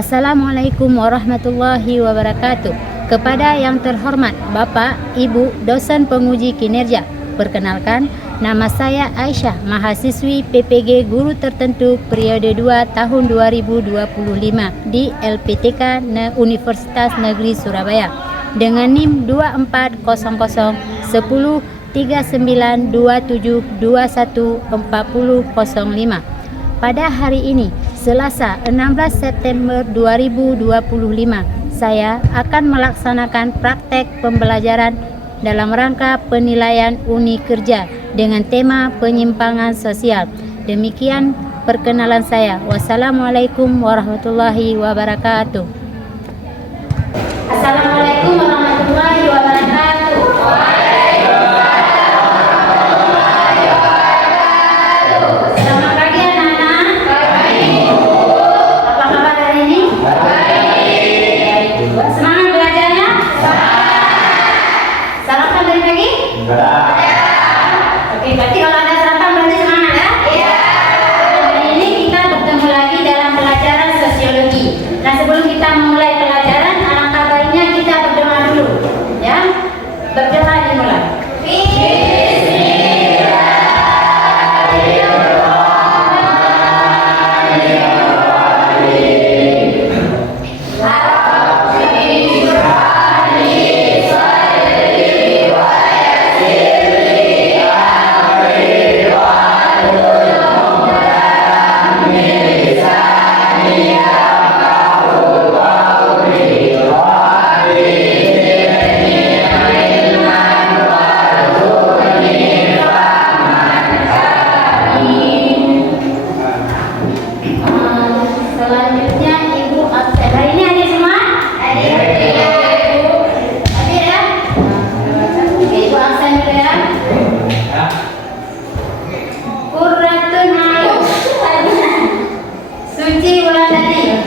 Assalamualaikum warahmatullahi wabarakatuh. Kepada yang terhormat Bapak, Ibu, dosen penguji kinerja, perkenalkan, nama saya Aisyah, mahasiswi PPG Guru Tertentu periode 2 tahun 2025 di LPTK Universitas Negeri Surabaya dengan NIM 2400103927214005. Pada hari ini, Selasa 16 September 2025, saya akan melaksanakan praktek pembelajaran dalam rangka penilaian uni kerja dengan tema penyimpangan sosial. Demikian perkenalan saya. Wassalamualaikum warahmatullahi wabarakatuh. Assalamualaikum warahmatullahi wabarakatuh. Selamat pagi anak-anak. Apa kabar hari ini? Semangat belajarnya? Sarapan dari pagi? Oke, berarti kalau ada sarapan berarti semangat ya? Iya. Hari ini kita bertemu lagi dalam pelajaran sosiologi. Nah, sebelum kita memulai pelajaran, alangkah baiknya kita berdoa dulu, ya. Berdoa dimulai. Selanjutnya Ibu absen. Hari ini hadir semua? Hadir. Hadir ya? Oke, Ibu absen dulu ya. Qurratun Ayu. Suci Wulandari.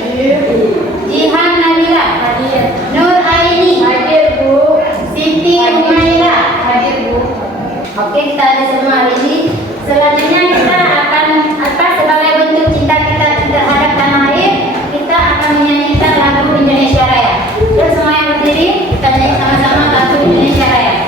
Jihan Nabila. Hadir. Nur Aini. Hadir, Bu. Siti Umaira. Hadir, Bu. Oke, kita ada semua hari ini. Selanjutnya kita akan sebagai bentuk cinta kita terhadap tanah air, kita akan menyanyikan lagu Indonesia Raya. Yuk semua yang berdiri, kita nyanyi sama-sama lagu Indonesia Raya.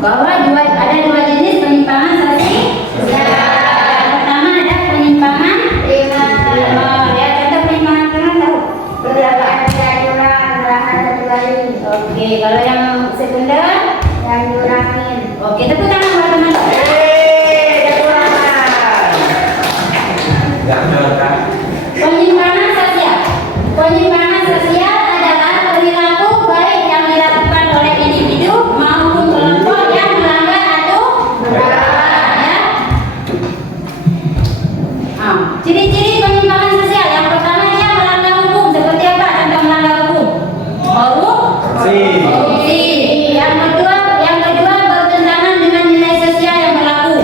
bahwa ada dua jenis penyimpangan sosial. Yang pertama ada penyimpangan prima. Ya, contoh penyimpangan prima tahu? Beberapa Oke, kalau yang sekunder yang nyurangin. Oke, tepuk tangan buat teman. Penyimpangan sosial. Penyimpangan sosial adalah perilaku baik yang dilakukan oleh individu maupun kelompok yang melanggar atau ya. Ciri-ciri penyimpangan sosial yang pertama dia melanggar hukum. Seperti apa contoh melanggar hukum? Korupsi. Yang kedua bertentangan dengan nilai sosial yang berlaku.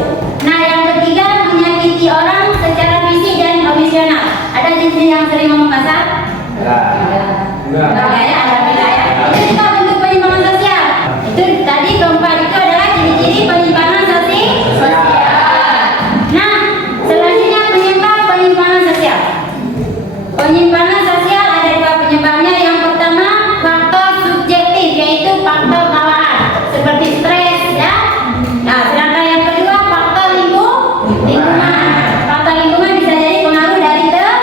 Nah, yang ketiga menyakiti orang secara fisik dan emosional. Ada jenis yang sering ngomong kasar? Enggak ya, alhamdulillah ya. Itu juga bentuk penyimpangan sosial. Itu tadi keempat itu adalah ciri-ciri penyimpangan sosial. Nah, selanjutnya penyimpangan sosial. Penyimpangan sosial ada dua penyebabnya. Yang pertama faktor subjektif, yaitu faktor bawaan seperti stres ya. Nah, sedangkan yang kedua faktor lingkungan. Faktor lingkungan bisa jadi pengaruh dari teman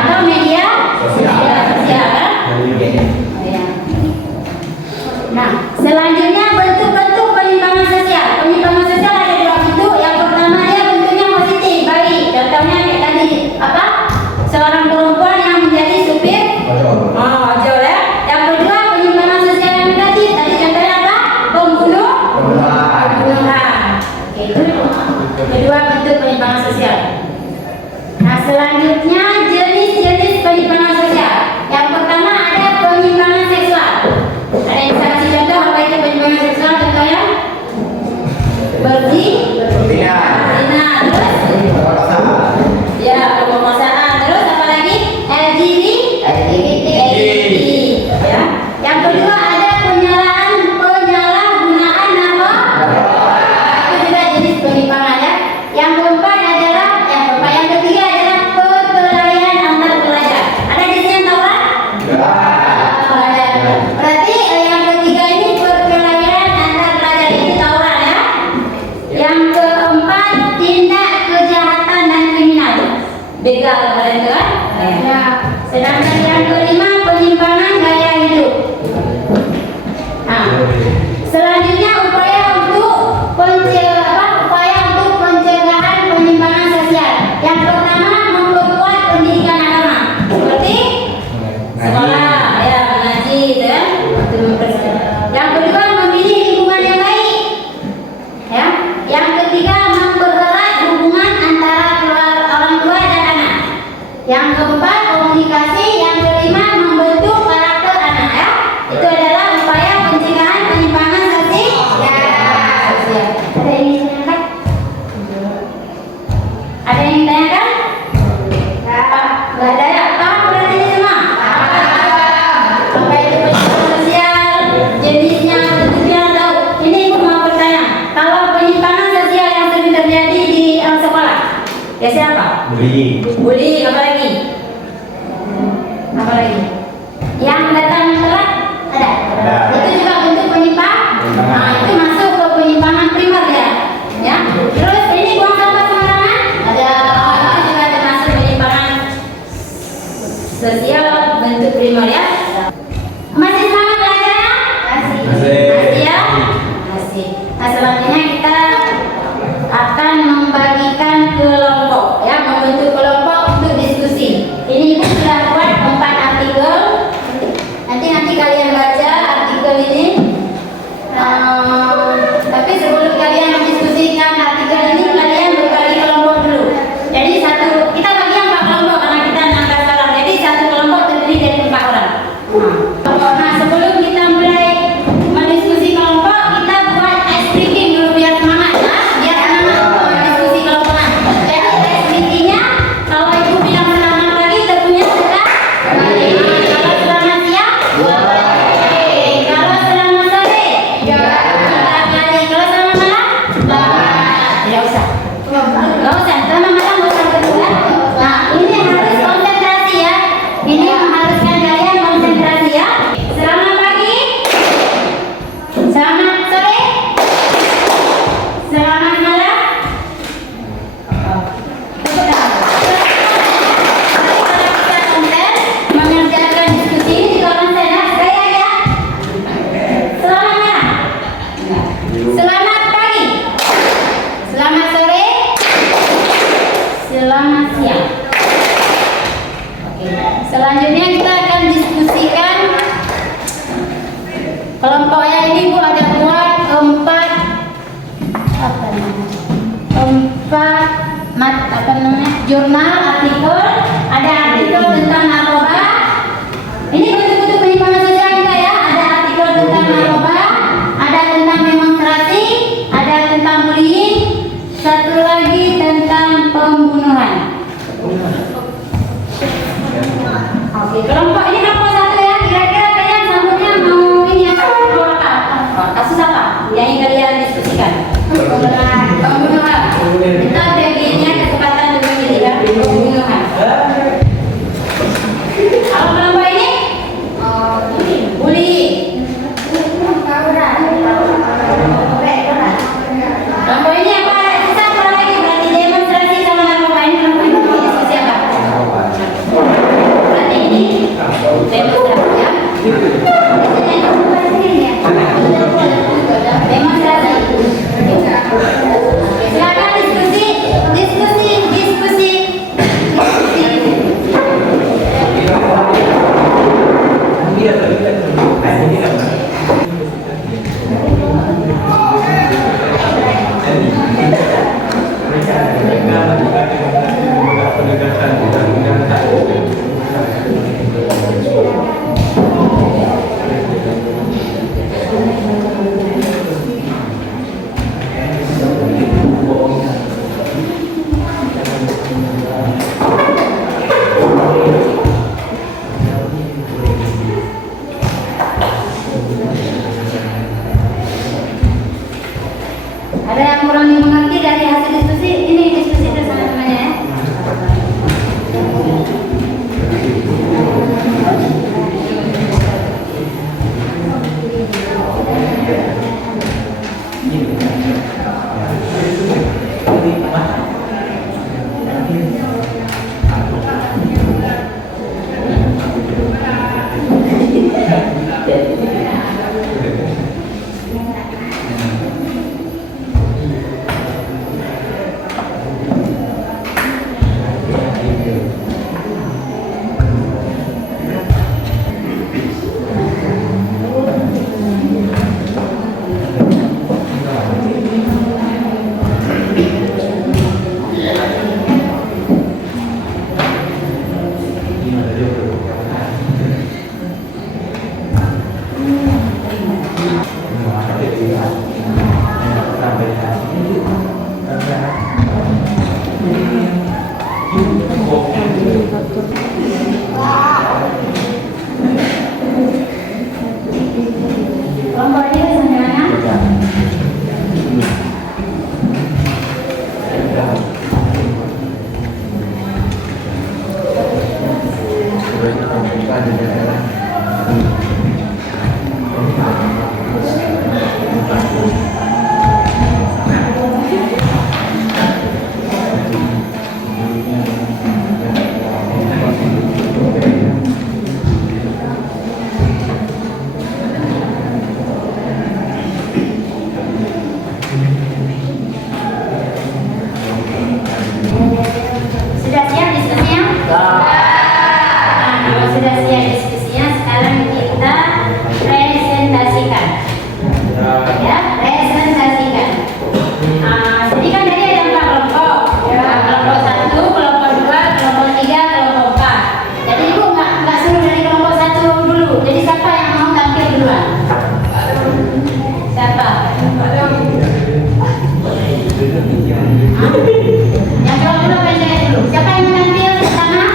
atau media sosial kan? Ya. Nah, selanjutnya bentuk-bentuk penyimpangan sosial. Penyimpangan sosial ada dua bentuk. Yang pertama dia bentuknya positif, baik. Contohnya kayak tadi apa? Seorang perempuan yang menjadi supir ojol ya. Yang kedua penyimpangan sosial yang negatif. Tadi contohnya apa? Pembunuhan. Oke, itu kedua bentuk penyimpangan sosial. Nah, selanjutnya jenis-jenis penyimpangan sosial. Yang pertama ada penyimpangan seksual. Ada yang bisa kasih contoh apa itu penyimpangan seksual? Contohnya berzina, terus ya pemerkosaan, terus apa lagi? LGBT ya. Yang kedua ada penyalahgunaan narkoba. Itu juga jenis penyimpangan ya. Yang keempat adalah yang ketiga adalah perkelahian antar pelajar. Ada di sini tahu kan? Berarti yang ketiga ini perkelahian antar pelajar itu tawuran ya. Yang keempat tindak kejahatan dan kriminal. Begal kalian itu kan? Ya. Sedangkan yang kelima penyimpangan gaya hidup. Nah, selanjutnya upaya untuk pencegahan penyimpangan sosial. Yang pertama memperkuat pendidikan agama seperti sekolah ya, mengaji gitu ya. Yang kedua memilih lingkungan yang baik ya. Yang ketiga mempererat hubungan antara orang tua dan anak. Yang keempat komunikasi. Yang kelima membentuk karakter anak ya. Itu adalah upaya pencegahan penyimpangan sosial. Ada yang ingin ditanyakan? Ada yang ditanyakan? Nggak ada ya? Paham berarti ini semua? Apa itu penyimpangan sosial? Jenisnya, bentuknya tahu. Ini ibu mau bertanya. Kalau penyimpangan sosial yang sering terjadi di sekolah, biasanya apa? Bullying, apa lagi? Apa lagi? Yang datang telat ada? Itu juga bentuk penyimpangan. Nah, itu masuk ke penyimpangan primer ya. Ya. Terus ini buang sampah sembarangan? Ada. Itu juga termasuk penyimpangan sosial bentuk primer ya. Masih semangat belajarnya? Masih ya? Masih. Nah, selanjutnya kita akan membagikan kelompok ya, membentuk kelompok. Kelompoknya ini Bu ada buat empat jurnal, artikel, ada artikel tentang narkoba. Ini bentuk-bentuk penyimpangan sosial juga ya. Ada artikel tentang narkoba, ada tentang demonstrasi, ada tentang bullying, satu lagi tentang pembunuhan. Oke, kelompok ini kelompok satu ya. Kira-kira kalian sambutnya mau ini ya? Mau apa? Kasus apa? Yang ingin kalian diskusikan? Pembunuhan. Kita bagiannya kesempatan juga ya. Pembunuhan. Kalau kelompok ini? Bullying. Kelompok ini apa? Kita kurang lagi berarti demonstrasi sama narkoba ini kelompok ini diskusi apa? Berarti ini demonstrasi ya. Demonstrasi. Silakan diskusi. Ada yang kurang dimengerti dari hasil diskusi? Ini diskusi bersama-sama ya. Sudah siap diskusinya? Nah, kalau sudah siap diskusinya, sekarang kita presentasikan. Ya, presentasikan. Jadi kan tadi ada 4 kelompok. Kelompok 1, kelompok 2, kelompok 3, kelompok 4. Jadi Ibu nggak suruh dari kelompok 1 dulu. Jadi siapa yang mau tampil duluan? Siapa? Yang kelompok dulu apa yang dulu? Siapa yang mau tampil pertama?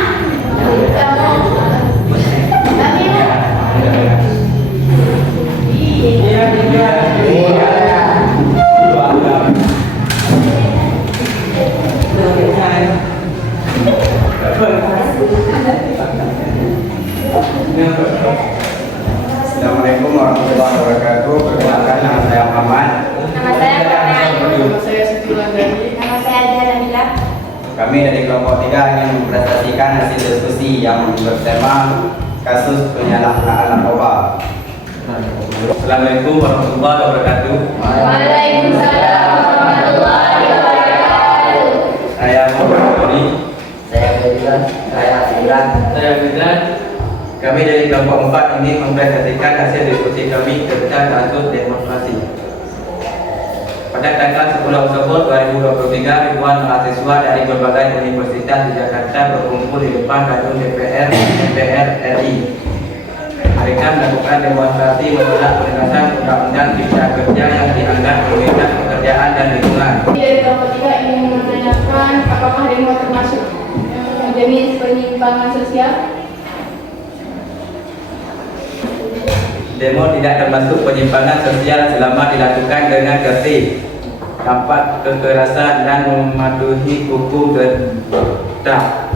Assalamualaikum warahmatullahi wabarakatuh. Perkenalkan, nama saya Muhammad. Nama saya Adila Nabila. Kami dari kelompok 3 ingin mempresentasikan hasil diskusi yang bertema kasus penyalahgunaan narkoba. Assalamualaikum warahmatullahi wabarakatuh. Waalaikumsalam warahmatullahi wabarakatuh. Saya Muhammad Tony. Saya Ferdinand, saya Ferdinand. Saya Fidlan. Kami dari kelompok 4 ingin mempresentasikan hasil diskusi kami tentang kasus demonstrasi. Pada tanggal 10 Oktober 2023, ribuan mahasiswa dari berbagai universitas di Jakarta berkumpul di depan gedung DPR RI. Mereka melakukan demonstrasi menolak penegasan Undang-Undang Cipta Kerja yang dianggap merugikan pekerjaan dan lingkungan. Dari kelompok 3 ingin menanyakan apakah demo termasuk jenis penyimpangan sosial? Demo tidak termasuk penyimpangan sosial selama dilakukan dengan tertib, tanpa kekerasan dan mematuhi hukum tetap.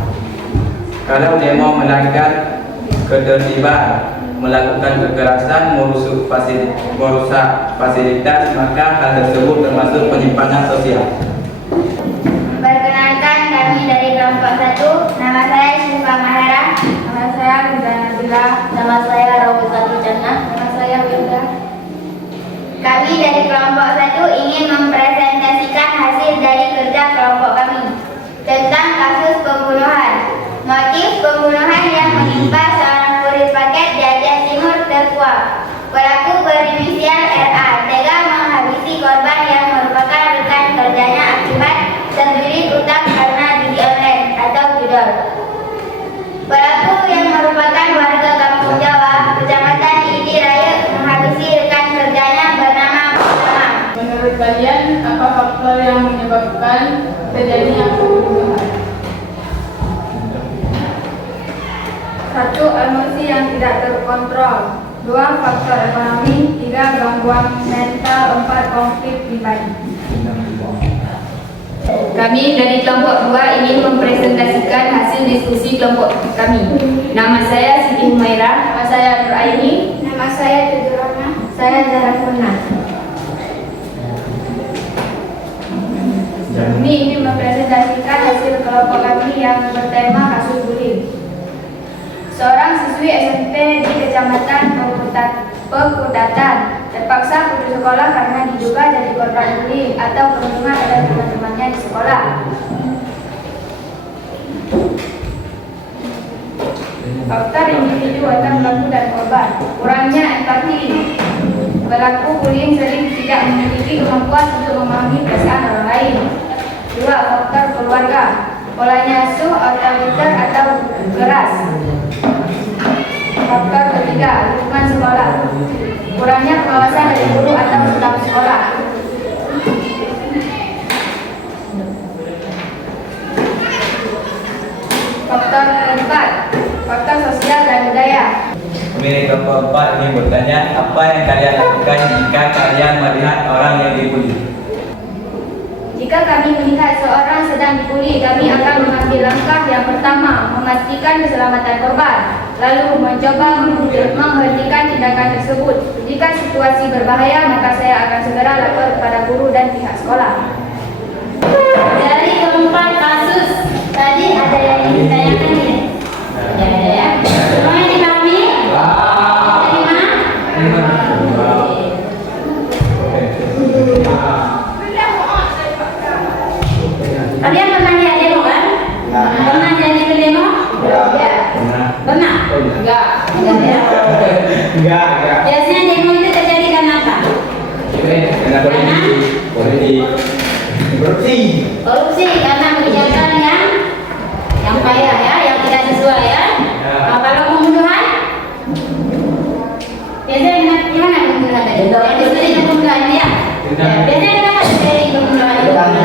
Kalau demo melanggar ketertiban, melakukan kekerasan, merusak fasilitas, maka hal tersebut termasuk penyimpangan sosial. Perkenalkan, kami dari kelompok 1. Nama saya Syifa Mahera. Nama saya Rizal Nabila. Nama saya Rawatati Jannah. Nama saya Wilda. Kami dari kelompok 1 ingin mempresentasikan hasil dari kerja kelompok kami tentang kasus pembunuhan. Motif pembunuhan yang menimpa seorang kurir paket di Aceh Timur terkuak. Pelaku berinisial RA tega menghabisi korban yang merupakan rekan kerjanya akibat terlilit utang karena judi online atau judol. Pelaku yang merupakan warga Kampung Jawa, Kecamatan Idi Raya, menghabisi rekan kerjanya bernama Muhammad. Menurut kalian, apa faktor yang menyebabkan terjadinya pembunuhan? 1. Emosi yang tidak terkontrol. 2. Faktor ekonomi. 3. Gangguan mental. 4. Konflik pribadi. Kami dari kelompok 2 ingin mempresentasikan hasil diskusi kelompok kami. Nama saya Siti Humaira. Nama saya Nur Aini. Nama saya Tudurana. Saya Zahra Furna. Kami ingin mempresentasikan hasil kelompok kami yang bertema kasus bullying. Seorang siswi SMP di Kecamatan Pekudatan terpaksa putus sekolah karena diduga jadi korban bullying atau perundungan oleh teman-temannya di sekolah. Faktor individu atau pelaku dan korban. Kurangnya empati. Pelaku bullying sering tidak memiliki kemampuan untuk memahami perasaan orang lain. 2. Faktor keluarga. Polanya asuh, otoriter atau keras. Faktor ketiga, lingkungan sekolah. Kurangnya pengawasan dari guru atau staf sekolah. Faktor keempat, faktor sosial dan budaya. Pemilik kelompok 4 ingin bertanya, apa yang kalian lakukan jika kalian melihat orang yang dibully? Jika kami melihat seorang sedang dibully, kami akan mengambil langkah yang pertama, memastikan keselamatan korban, lalu mencoba menghentikan tindakan tersebut. Jika situasi berbahaya, maka saya akan segera lapor kepada guru dan pihak sekolah. Dari keempat kasus tadi ada yang ingin ditanyakan ya? Ya ada ya. Semuanya dipahami? Terima. Kalian pernah lihat demo kan? Pernah jadi pendemo? Ya. Pernah? Enggak. Enggak ya? Enggak. Biasanya demo itu terjadi karena apa? Karena Korupsi karena kebijakan yang kaya ya, yang tidak sesuai ya. Nah, kalau pembunuhan, biasanya gimana pembunuhan tadi? Yang disebut pembunuhan ya. Biasanya kenapa terjadi pembunuhan itu? Karena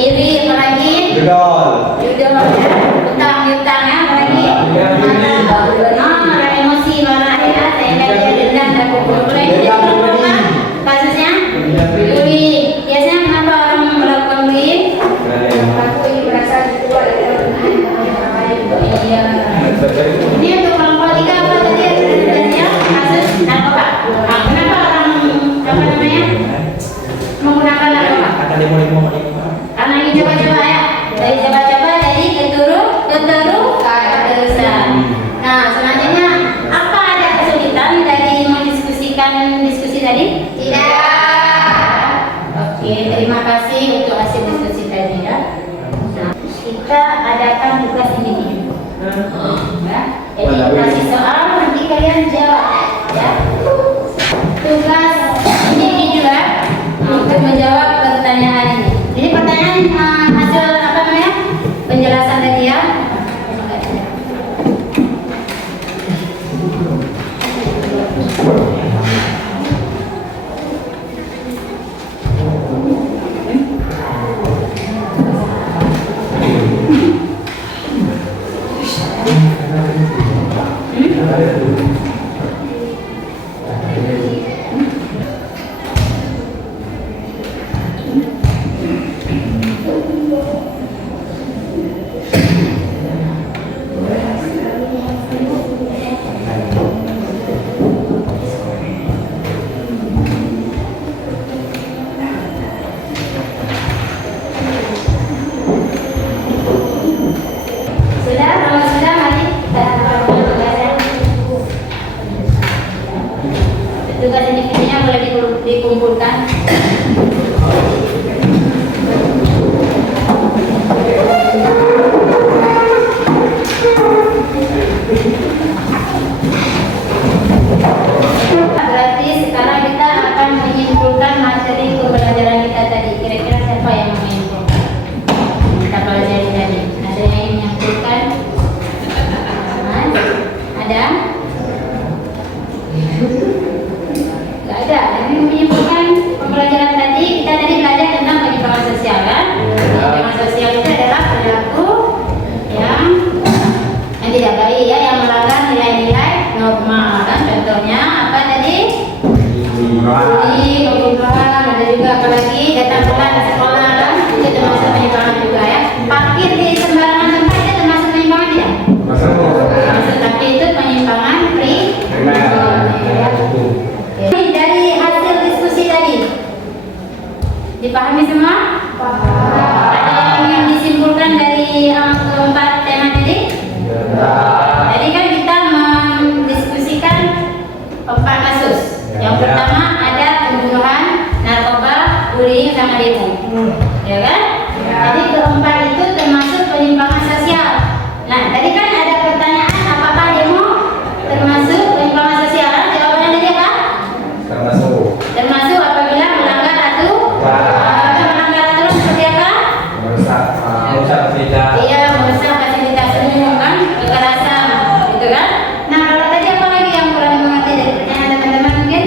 iri, apalagi? Judol ya, utang ya, apalagi? Karena emosi marah ya, sehingga dia dendam dan pembunuhan itu jadi pembunuhan. Kasusnya bullying. Biasanya kenapa orang melakukan bullying? Aku ingin merasa dijual oleh orang lain. Iya. Ini untuk kelompok 3 apa tadi presentasinya? Kasus narkoba. Nah, kenapa orang apa namanya menggunakan narkoba? Karena ini coba-coba ya. Dari coba-coba jadi keterusan. Nah, selanjutnya apa ada kesulitan dari mendiskusikan diskusi tadi? Tidak. Oke, terima kasih untuk hasil diskusi tadi ya. Nah, kita adakan tugas individu. Ya. Jadi kasih soal nanti kalian jawab ya. Tugas individu untuk menjawab pertanyaan ini. Jadi pertanyaan hasil apa namanya? Penjelasan tadi ya. Sudah, kalau sudah mari kita belajar. Tugas individunya boleh dikumpulkan. Berarti sekarang kita akan menyimpulkan materi pembelajaran kita tadi. Kira-kira siapa yang menyimpulkan? Kita pelajari tadi. Ada yang menyimpulkan? Ada? Gak ada. Yang menyimpulkan pembelajaran tadi, kita tadi belajar tentang penyimpangan sosial kan? Penyimpangan sosial itu adalah perilaku yang tidak baik ya, yang melanggar nilai-nilai normal kan? Contohnya apa tadi? Bullying, pembunuhan, ada juga apalagi datang telat ke sekolah kan? Itu termasuk penyimpangan juga ya. Parkir di sembarangan tempat itu termasuk penyimpangan tidak? Termasuk, tapi itu penyimpangan Dari hasil diskusi tadi dipahami semua? Ada yang disimpulkan dari keempat tema tadi? Tadi kan kita mendiskusikan 4 kasus. Yang pertama ada pembunuhan, narkoba, bullying sama demo. Ya kan? Jadi keempat itu termasuk penyimpangan sosial. Nah, tadi kan ada pertanyaan apakah demo termasuk penyimpangan sosial? Jawabannya tadi apa? Termasuk apabila melanggar melanggar aturan seperti apa? Iya, merusak fasilitas umum kan, kekerasan, gitu kan? Nah, kalau tadi apa lagi yang kurang mengerti dari pertanyaan teman-teman mungkin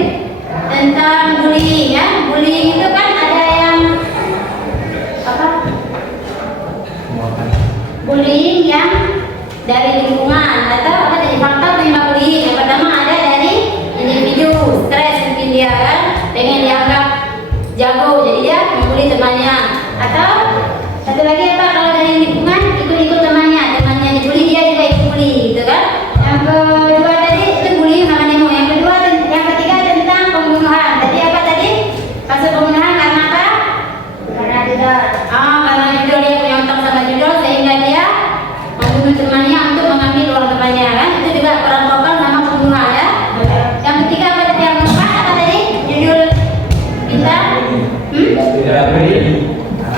tentang bullying ya? Bullying itu kan ada yang apa? Bullying yang dari lingkungan atau apa dari faktor penyebab bullying. Yang pertama ada dari individu, stres mungkin dia kan, pengen dianggap jago, jadi dia membuli temannya. Atau satu lagi apa? Kalau dari lingkungan ikut-ikut temannya dibully dia juga ikut bully, gitu kan? Yang kedua tadi itu bullying sama demo. Yang ketiga tentang pembunuhan. Tadi apa tadi? Kasus pembunuhan karena apa? Karena judul dia punya utang sama judul sehingga dia membunuh temannya untuk mengambil uang temannya kan? Itu juga perampokan sama pembunuhan ya. Yang ketiga apa tadi? Yang keempat apa tadi? Judul kita?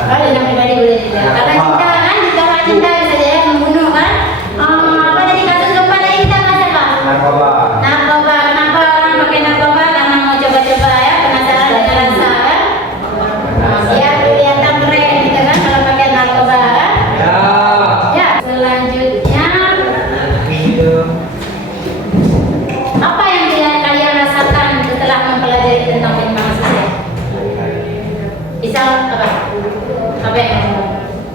Oh, dendam pribadi boleh juga. Karena cinta kan, cara cinta bisa jadi membunuh kan? Apa tadi kasus keempat tadi kita bahas apa? Narkoba. Kenapa orang pakai narkoba? Karena mau coba-coba ya, penasaran dengan rasa kan? Biar kelihatan keren gitu kan kalau pakai narkoba kan? Ya. Selanjutnya apa yang kalian rasakan setelah mempelajari tentang penyimpangan sosial? Bisa apa? Apa yang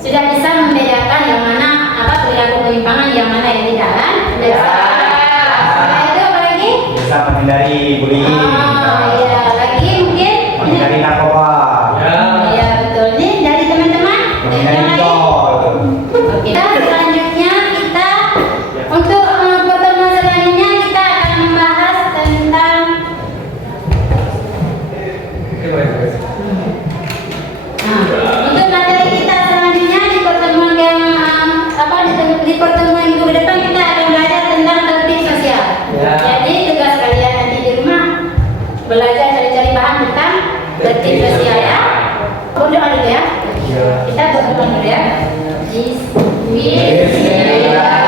sudah bisa membedakan yang mana apa perilaku penyimpangan yang mana yang tidak kan? Setelah itu apa lagi? Bisa menghindari bullying. Iya, lagi mungkin Menghindari narkoba. Iya betul. Ini dari teman-teman. Menghindari Yang lain? tol. Oke. Selanjutnya kita untuk pertemuan selanjutnya kita akan membahas tentang untuk materi kita selanjutnya di pertemuan yang di pertemuan minggu ke depan kita akan belajar tentang tertib sosial. Jadi tugas kalian nanti di rumah belajar cari-cari bahan tentang tertib sosial ya. Berdoa dulu ya. Kita berdoa dulu ya. Bismillah.